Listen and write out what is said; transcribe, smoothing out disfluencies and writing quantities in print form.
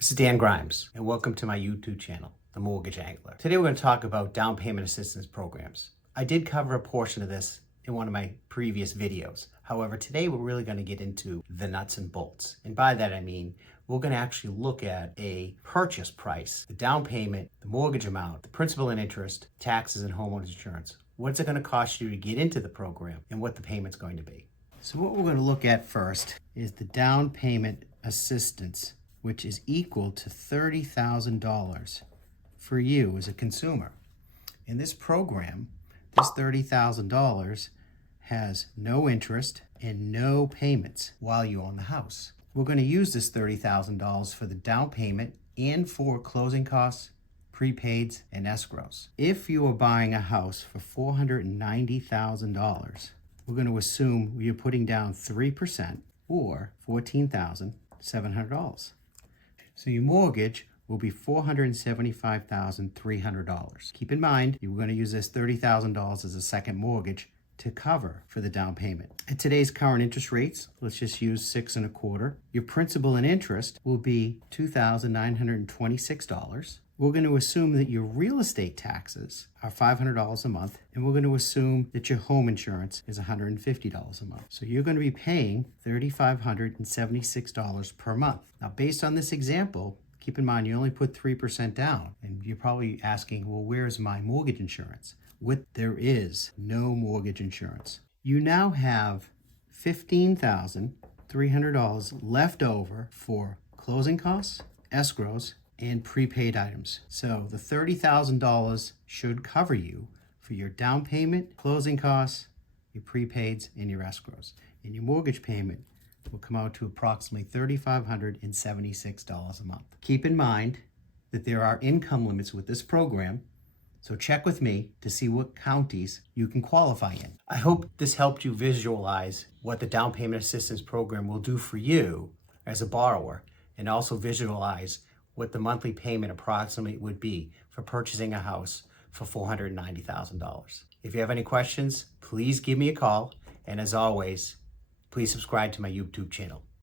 This is Dan Grimes, and welcome to my YouTube channel, The Mortgage Angler. Today we're going to talk about down payment assistance programs. I did cover a portion of this in one of my previous videos. However, today we're really going to get into the nuts and bolts. And by that I mean, we're going to actually look at a purchase price, the down payment, the mortgage amount, the principal and interest, taxes, and homeowners insurance. What's it going to cost you to get into the program, and what the payment's going to be. So what we're going to look at first is the down payment assistance, which is equal to $30,000 for you as a consumer. In this program, this $30,000 has no interest and no payments while you own the house. We're going to use this $30,000 for the down payment and for closing costs, prepaids, and escrows. If you are buying a house for $490,000, we're going to assume you're putting down 3% or $14,700. So your mortgage will be $475,300. Keep in mind, you're going to use this $30,000 as a second mortgage to cover for the down payment. At today's current interest rates, let's just use 6 1/4. Your principal and interest will be $2,926. We're going to assume that your real estate taxes are $500 a month, and we're going to assume that your home insurance is $150 a month. So you're going to be paying $3,576 per month. Now, based on this example, keep in mind you only put 3% down, and you're probably asking, well, where's my mortgage insurance? There is no mortgage insurance. You now have $15,300 left over for closing costs, escrows, and prepaid items. So the $30,000 should cover you for your down payment, closing costs, your prepaids, and your escrows. And your mortgage payment will come out to approximately $3,576 a month. Keep in mind that there are income limits with this program, so check with me to see what counties you can qualify in. I hope this helped you visualize what the down payment assistance program will do for you as a borrower, and also visualize what the monthly payment approximately would be for purchasing a house for $490,000. If you have any questions, please give me a call. And as always, please subscribe to my YouTube channel.